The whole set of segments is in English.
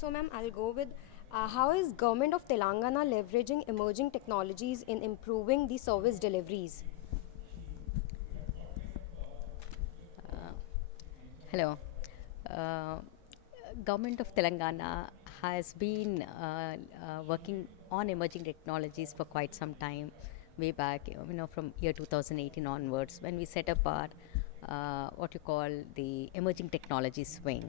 So, ma'am, I'll go with how is government of Telangana leveraging emerging technologies in improving the service deliveries? Hello. Uh, Government of Telangana has been working on emerging technologies for quite some time, way back, from year 2018 onwards, when we set up our what you call the emerging technologies wing.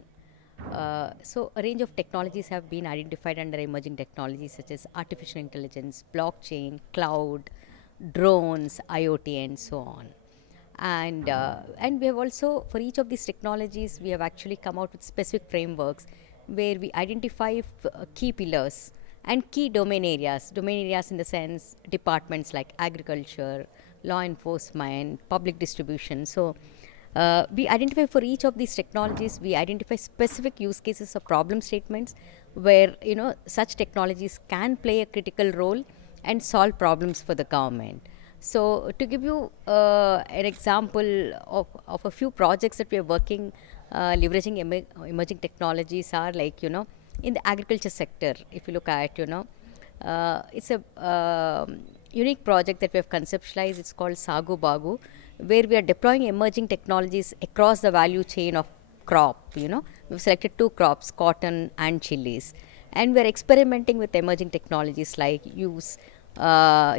So, a range of technologies have been identified under emerging technologies such as artificial intelligence, blockchain, cloud, drones, IoT, and so on. And we have also, for each of these technologies, we have actually come out with specific frameworks where we identify key pillars and key domain areas in the sense departments like agriculture, law enforcement, public distribution. So we identify for each of these technologies, we identify specific use cases or problem statements where such technologies can play a critical role and solve problems for the government. So to give you an example of a few projects that we are working leveraging emerging technologies are like in the agriculture sector. If you look at it's a unique project that we have conceptualized. It's called Sagu Bagu, where we are deploying emerging technologies across the value chain of crop. We've selected two crops, cotton and chilies, and we're experimenting with emerging technologies like use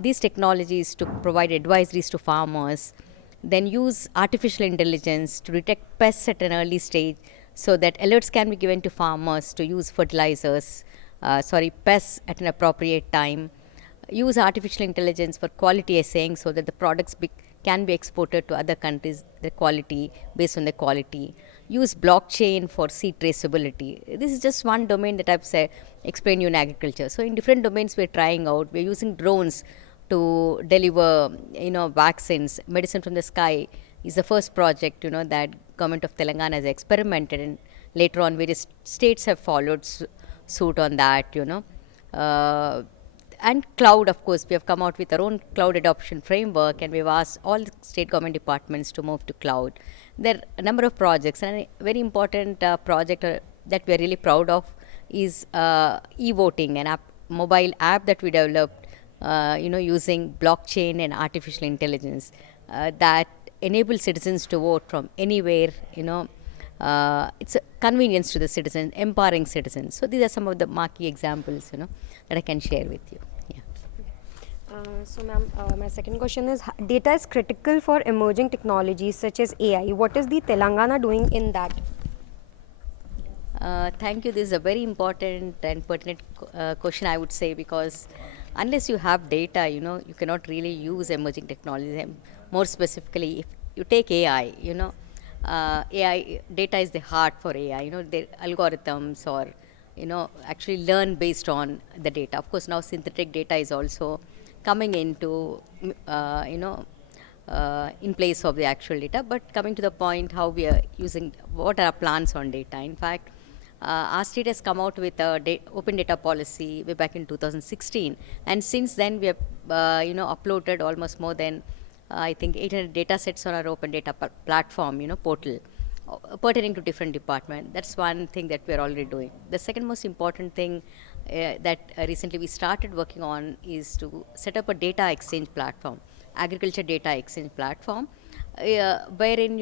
these technologies to provide advisories to farmers, then use artificial intelligence to detect pests at an early stage so that alerts can be given to farmers to use pests at an appropriate time, use artificial intelligence for quality assaying so that the products can be exported to other countries, the quality, based on the quality, use blockchain for seed traceability. This is just one domain that I've explained you in agriculture. So in different domains we're trying out. We're using drones to deliver, vaccines. Medicine from the sky is the first project, that government of Telangana has experimented, and later on various states have followed suit on that, and cloud, of course, we have come out with our own cloud adoption framework, and we've asked all the state government departments to move to cloud. There are a number of projects, and a very important project that we are really proud of is e-voting, an mobile app that we developed, using blockchain and artificial intelligence that enables citizens to vote from anywhere. It's a convenience to the citizens, empowering citizens. So these are some of the marquee examples, that I can share with you. Yeah. So, ma'am, my second question is data is critical for emerging technologies such as AI. What is the Telangana doing in that? Thank you. This is a very important and pertinent question, I would say, because unless you have data, you cannot really use emerging technologies. And more specifically, if you take AI, AI data is the heart for AI. The algorithms or actually learn based on the data. Of course, now synthetic data is also coming into in place of the actual data. But coming to the point, how we are using, what are our plans on data? In fact, our state has come out with a open data policy way back in 2016, and since then we have uploaded almost more than I think 800 data sets on our open data platform, portal, pertaining to different departments. That's one thing that we're already doing. The second most important thing that recently we started working on is to set up a data exchange platform, agriculture data exchange platform, wherein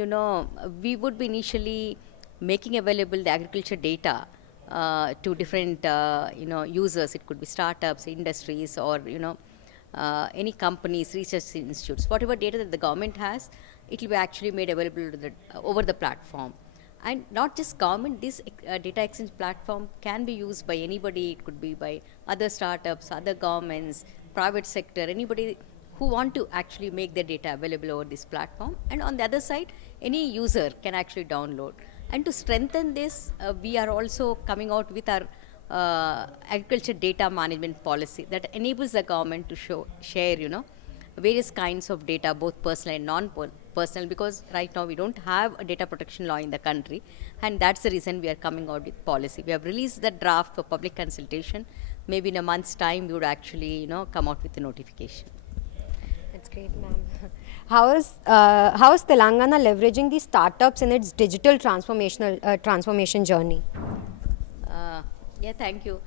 we would be initially making available the agriculture data to different users. It could be startups, industries, or any companies, research institutes. Whatever data that the government has, it will be actually made available to over the platform. And not just government, this data exchange platform can be used by anybody. It could be by other startups, other governments, private sector, anybody who want to actually make their data available over this platform. And on the other side, any user can actually download. And to strengthen this, we are also coming out with our agriculture data management policy that enables the government to share, various kinds of data, both personal and non-personal, because right now we don't have a data protection law in the country, and that's the reason we are coming out with policy. We have released the draft for public consultation. Maybe in a month's time, we would actually, come out with a notification. That's great, ma'am. How is Telangana leveraging the startups in its digital transformation journey? Yeah, thank you.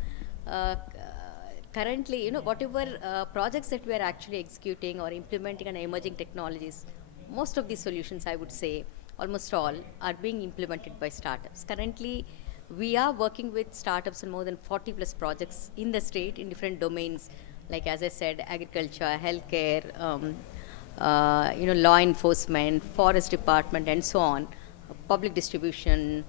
Currently, whatever projects that we are actually executing or implementing on emerging technologies, most of these solutions, I would say, almost all, are being implemented by startups. Currently, we are working with startups on more than 40 plus projects in the state in different domains, like as I said, agriculture, healthcare, law enforcement, forest department, and so on, public distribution,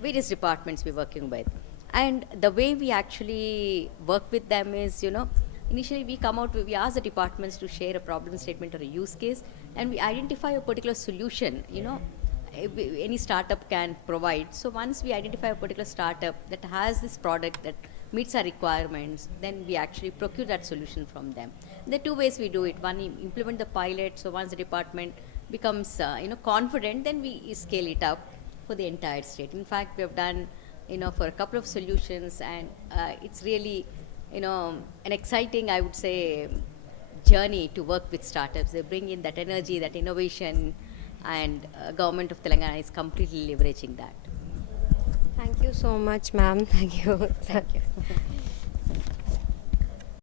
various departments we're working with. And the way we actually work with them is, initially we come out, we ask the departments to share a problem statement or a use case, and we identify a particular solution, any startup can provide. So once we identify a particular startup that has this product that meets our requirements, then we actually procure that solution from them. There are two ways we do it. One, implement the pilot. So once the department becomes confident, then we scale it up for the entire state. In fact, we have done for a couple of solutions, and it's really an exciting, I would say, journey to work with startups. They bring in that energy, that innovation, and government of Telangana is completely leveraging that. Thank you so much, ma'am. Thank you. Thank you.